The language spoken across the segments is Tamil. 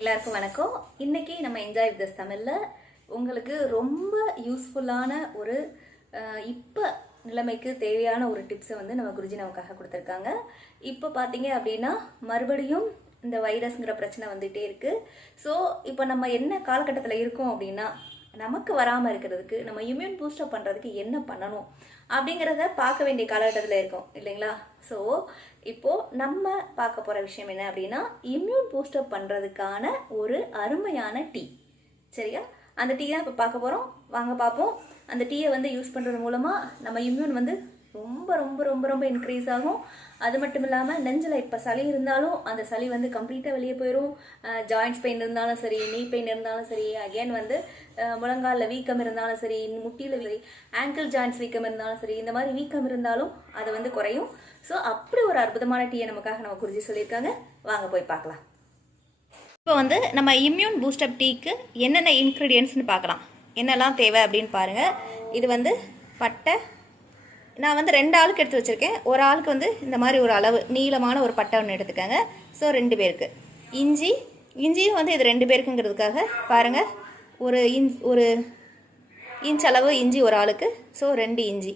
எல்லாருக்கும் வணக்கம். இன்னைக்கு நம்ம என்ஜாய் வித் திஸ் தமிழ்ல உங்களுக்கு ரொம்ப யூஸ்ஃபுல்லான ஒரு இப்போ நிலைமைக்கு தேவையான ஒரு டிப்ஸை வந்து நம்ம குருஜி நமக்காக கொடுத்துருக்காங்க. இப்போ பார்த்தீங்க அப்படின்னா மறுபடியும் இந்த வைரஸ்ங்கிற பிரச்சனை வந்துகிட்டே இருக்கு. ஸோ இப்போ நம்ம என்ன காலகட்டத்தில் இருக்கோம் அப்படின்னா நமக்கு வராமல் இருக்கிறதுக்கு நம்ம இம்யூன் பூஸ்டப் பண்ணுறதுக்கு என்ன பண்ணணும் அப்படிங்கிறத பார்க்க வேண்டிய காலகட்டத்தில் இருக்கோம் இல்லைங்களா? ஸோ இப்போது நம்ம பார்க்க போகிற விஷயம் என்ன அப்படின்னா இம்யூன் பூஸ்டப் பண்ணுறதுக்கான ஒரு அருமையான டீ. சரியா? அந்த டீ தான் இப்போ பார்க்க போகிறோம். வாங்க பார்ப்போம். அந்த டீயை வந்து யூஸ் பண்ணுறது மூலமாக நம்ம இம்யூன் வந்து ரொம்ப ரொம்ப ரொம்ப ரொம்ப இன்க்ரீஸ் ஆகும். அது மட்டும் இல்லாமல் நெஞ்சில் இப்போ சளி இருந்தாலும் அந்த சளி வந்து கம்ப்ளீட்டாக வெளியே போயிடும். ஜாயின்ட்ஸ் பெயின் இருந்தாலும் சரி, நீ பெயின் இருந்தாலும் சரி, அகேன் வந்து முழங்காலில் வீக்கம் இருந்தாலும் சரி, முட்டியில் சரி, ஆங்கிள் ஜாயின்ட்ஸ் வீக்கம் இருந்தாலும் சரி, இந்த மாதிரி வீக்கம் இருந்தாலும் அது வந்து குறையும். ஸோ அப்படி ஒரு அற்புதமான டீயை நமக்காக நம்ம குறிஞ்சி சொல்லியிருக்காங்க. வாங்க போய் பார்க்கலாம். இப்போ வந்து நம்ம இம்யூன் பூஸ்டப் டீக்கு என்னென்ன இன்க்ரீடியன்ட்ஸ்னு பார்க்கலாம். என்னெல்லாம் தேவை அப்படின்னு பாருங்கள். இது வந்து பட்டை, நான் வந்து 2 ஆளுக்கு எடுத்து வச்சுருக்கேன். ஒரு ஆளுக்கு வந்து இந்த மாதிரி ஒரு அளவு நீளமான ஒரு பட்டை ஒன்று எடுத்துக்கோங்க. ஸோ 2 பேருக்கு. இஞ்சியும் வந்து இது 2 பேருக்குங்கிறதுக்காக பாருங்கள், ஒரு இன்ச் அளவு இஞ்சி ஒரு ஆளுக்கு. ஸோ 2 இஞ்சி,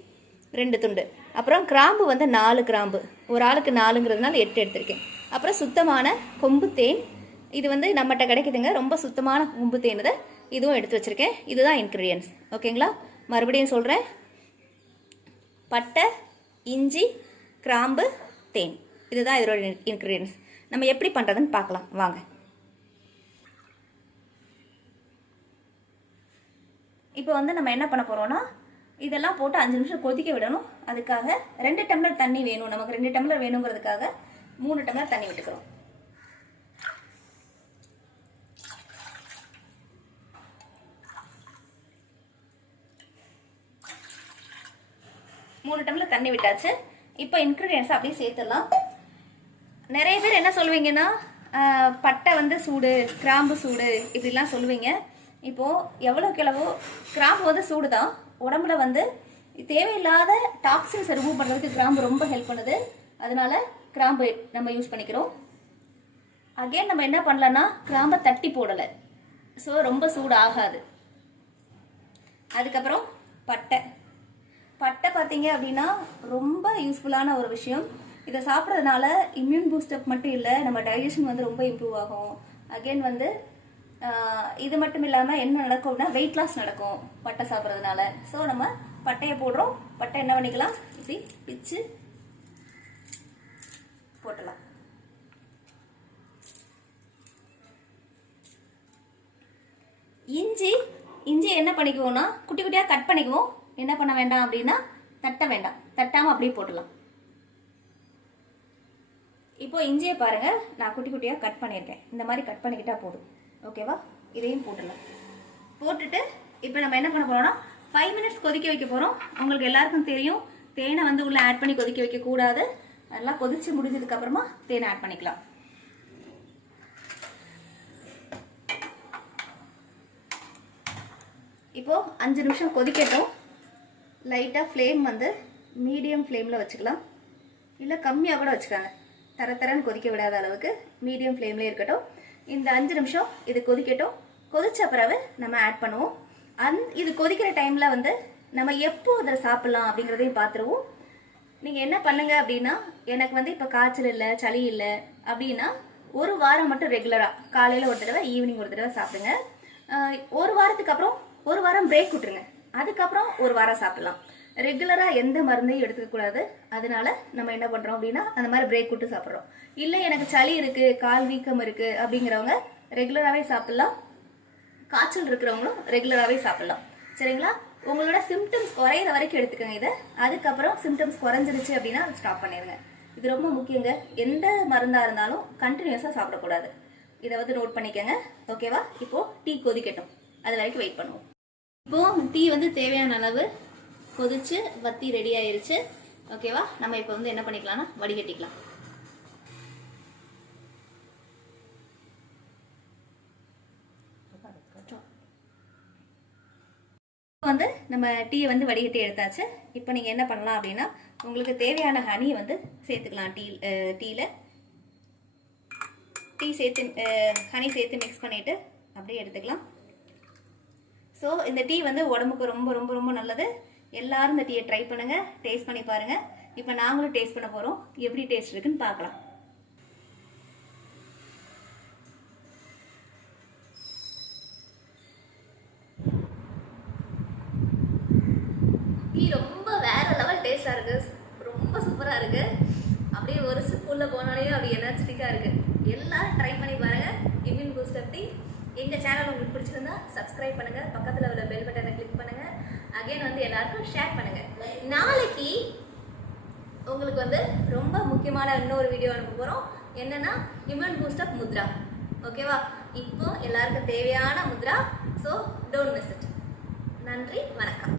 2 துண்டு. அப்புறம் கிராம்பு வந்து 4 கிராம்பு, ஒரு ஆளுக்கு 4ங்கிறதுனால 8 எடுத்திருக்கேன். அப்புறம் சுத்தமான கொம்பு தேன், இது வந்து நம்மகிட்ட கிடைக்குதுங்க, ரொம்ப சுத்தமான கொம்பு தேன். இதுவும் எடுத்து வச்சுருக்கேன். இதுதான் இன்க்ரீடியன்ஸ். ஓகேங்களா? மறுபடியும் சொல்கிறேன். பட்டை, இஞ்சி, கிராம்பு, தேன், இதுதான் இதோட இன்க்ரீடியன்ஸ். நம்ம எப்படி பண்ணுறதுன்னு பார்க்கலாம் வாங்க. இப்போ வந்து நம்ம என்ன பண்ண போகிறோம்னா இதெல்லாம் போட்டு 5 நிமிஷம் கொதிக்க விடணும். அதுக்காக 2 டம்ளர் தண்ணி வேணும். நமக்கு 2 டம்ளர் வேணுங்கிறதுக்காக 3 டம்ளர் தண்ணி விட்டுக்கிறோம். மூணு டம்ளர் தண்ணி விட்டாச்சு. இப்போ இன்க்ரீடியன்ஸ் அப்படியே சேர்த்துடலாம். நிறைய பேர் என்ன சொல்லுவீங்கன்னா பட்டை வந்து சூடு, கிராம்பு சூடு, இப்படிலாம் சொல்லுவீங்க. இப்போது எவ்வளோக்கு எவ்வளவோ கிராம்பு வந்து சூடு தான். உடம்புல வந்து தேவையில்லாத டாக்ஸின்ஸை ரிமூவ் பண்ணுறதுக்கு கிராம்பு ரொம்ப ஹெல்ப் பண்ணுது. அதனால கிராம்பு நம்ம யூஸ் பண்ணிக்கிறோம். அகெயின் நம்ம என்ன பண்ணலன்னா கிராம்பை தட்டி போடலை. ஸோ ரொம்ப சூடு ஆகாது. அதுக்கப்புறம் பட்டை பார்த்தீங்க அப்படின்னா ரொம்ப யூஸ்ஃபுல்லான ஒரு விஷயம். இதை சாப்பிட்றதுனால இம்யூன் பூஸ்டப் மட்டும் இல்லை, நம்ம டைஜஷன் வந்து ரொம்ப இம்ப்ரூவ் ஆகும். அகெயின் வந்து இது மட்டும் இல்லாமல் என்ன நடக்கும்னா வெயிட் லாஸ் நடக்கும் பட்டை சாப்பிட்றதுனால. ஸோ நம்ம பட்டையை போடுறோம். பட்டை என்ன பண்ணிக்கலாம், இப்படி பிச்சு போட்டலாம். இஞ்சி என்ன பண்ணிக்குவோம்னா குட்டி குட்டியாக கட் பண்ணிக்குவோம். என்ன பண்ண வேண்டாம் அப்படின்னா தட்ட வேண்டாம், தட்டாமல் அப்படியே போட்டுடலாம். இப்போ இஞ்சியை பாருங்க, நான் குட்டி குட்டியாக கட் பண்ணியிருக்கேன். இந்த மாதிரி கட் பண்ணிக்கிட்டா போதும். ஓகேவா? இதையும் போட்டுடலாம். போட்டுட்டு இப்போ நம்ம என்ன பண்ண போறோம்னா 5 மினிட்ஸ் கொதிக்க வைக்க போகிறோம். உங்களுக்கு எல்லாருக்கும் தெரியும், தேனை வந்து உள்ள ஆட் பண்ணி கொதிக்க வைக்க கூடாது. அதெல்லாம் கொதிச்சு முடிஞ்சதுக்கு அப்புறமா தேனை ஆட் பண்ணிக்கலாம். இப்போ 5 நிமிஷம் கொதிக்கட்டும். லைட்டாக ஃப்ளேம் வந்து மீடியம் ஃப்ளேமில் வச்சுக்கலாம், இல்லை கம்மியாக கூட வச்சுக்காங்க. தரன்னு கொதிக்க விடாத அளவுக்கு மீடியம் ஃப்ளேம்லேயே இருக்கட்டும். இந்த 5 நிமிஷம் இது கொதிக்கட்டும். கொதிச்ச பிறகு நம்ம ஆட் பண்ணுவோம். இது கொதிக்கிற டைமில் வந்து நம்ம எப்போ அதை சாப்பிட்லாம் அப்படிங்கிறதையும் பார்த்துருவோம். நீங்கள் என்ன பண்ணுங்க அப்படின்னா, எனக்கு வந்து இப்போ காய்ச்சல் இல்லை, சளி இல்லை அப்படின்னா 1 வாரம் மட்டும் ரெகுலராக காலையில் ஒரு தடவை, ஈவினிங் ஒரு தடவை சாப்பிடுங்க. 1 வாரத்துக்கு அப்புறம் 1 வாரம் பிரேக் விட்டுருங்க. அதுக்கப்புறம் 1 வாரம் சாப்பிடலாம். ரெகுலராக எந்த மருந்தையும் எடுத்துக்கக்கூடாது. அதனால நம்ம என்ன பண்ணுறோம் அப்படின்னா அந்த மாதிரி பிரேக் விட்டு சாப்பிட்றோம். இல்லை எனக்கு சளி இருக்குது, கால் வீக்கம் இருக்குது அப்படிங்கிறவங்க ரெகுலராகவே சாப்பிட்லாம். காய்ச்சல் இருக்கிறவங்களும் ரெகுலராகவே சாப்பிட்லாம். சரிங்களா? உங்களோட சிம்டம்ஸ் குறையிற வரைக்கும் எடுத்துக்கோங்க இதை. அதுக்கப்புறம் சிம்டம்ஸ் குறைஞ்சிருச்சு அப்படின்னா ஸ்டாப் பண்ணிடுங்க. இது ரொம்ப முக்கியங்க. எந்த மருந்தாக இருந்தாலும் கண்டினியூஸாக சாப்பிடக்கூடாது. இதை வந்து நோட் பண்ணிக்கோங்க. ஓகேவா? இப்போது டீ கொதிக்கட்டும், அது வரைக்கும் வெயிட் பண்ணுவோம். இப்போ டீ வந்து தேவையான அளவு கொதிச்சு வத்தி ரெடி ஆயிருச்சு. ஓகேவா? நம்ம இப்போ வந்து என்ன பண்ணிக்கலாம்னா வடிகட்டிக்கலாம். வந்து நம்ம டீயை வந்து வடிகட்டி எடுத்தாச்சு. இப்போ நீங்கள் என்ன பண்ணலாம் அப்படின்னா உங்களுக்கு தேவையான ஹனியை வந்து சேர்த்துக்கலாம் டீயில். டீ சேர்த்து ஹனி சேர்த்து மிக்ஸ் பண்ணிவிட்டு அப்படியே எடுத்துக்கலாம். ஸோ இந்த டீ வந்து உடம்புக்கு ரொம்ப ரொம்ப ரொம்ப நல்லது. எல்லாரும் இந்த டீயை ட்ரை பண்ணுங்கள், டேஸ்ட் பண்ணி பாருங்கள். இப்போ நாங்களும் டேஸ்ட் பண்ண போகிறோம், எப்படி டேஸ்ட் இருக்குன்னு பார்க்கலாம். டீ ரொம்ப வேற லெவல் டேஸ்டாக இருக்குது, ரொம்ப சூப்பராக இருக்குது. அப்படியே ஒரு ஸ்பூனில் போனாலே அப்படி எனர்ஜெட்டிக்காக இருக்குது. எல்லாரும் ட்ரை பண்ணி பாருங்கள் இம்யூன் பூஸ்டர் டீ. எங்கள் சேனல் உங்களுக்கு பிடிச்சிருந்தா சப்ஸ்கிரைப் பண்ணுங்கள், பக்கத்தில் உள்ள பெல் பட்டனை கிளிக் பண்ணுங்கள், அகைன் வந்து எல்லாருக்கும் ஷேர் பண்ணுங்கள். நாளைக்கு உங்களுக்கு வந்து ரொம்ப முக்கியமான இன்னொரு வீடியோ அனுப்ப போகிறோம். என்னன்னா இம்யூன் பூஸ்டர் முத்ரா. ஓகேவா? இப்போ எல்லாருக்கும் தேவையான Mudra. So don't miss it. நன்றி, வணக்கம்.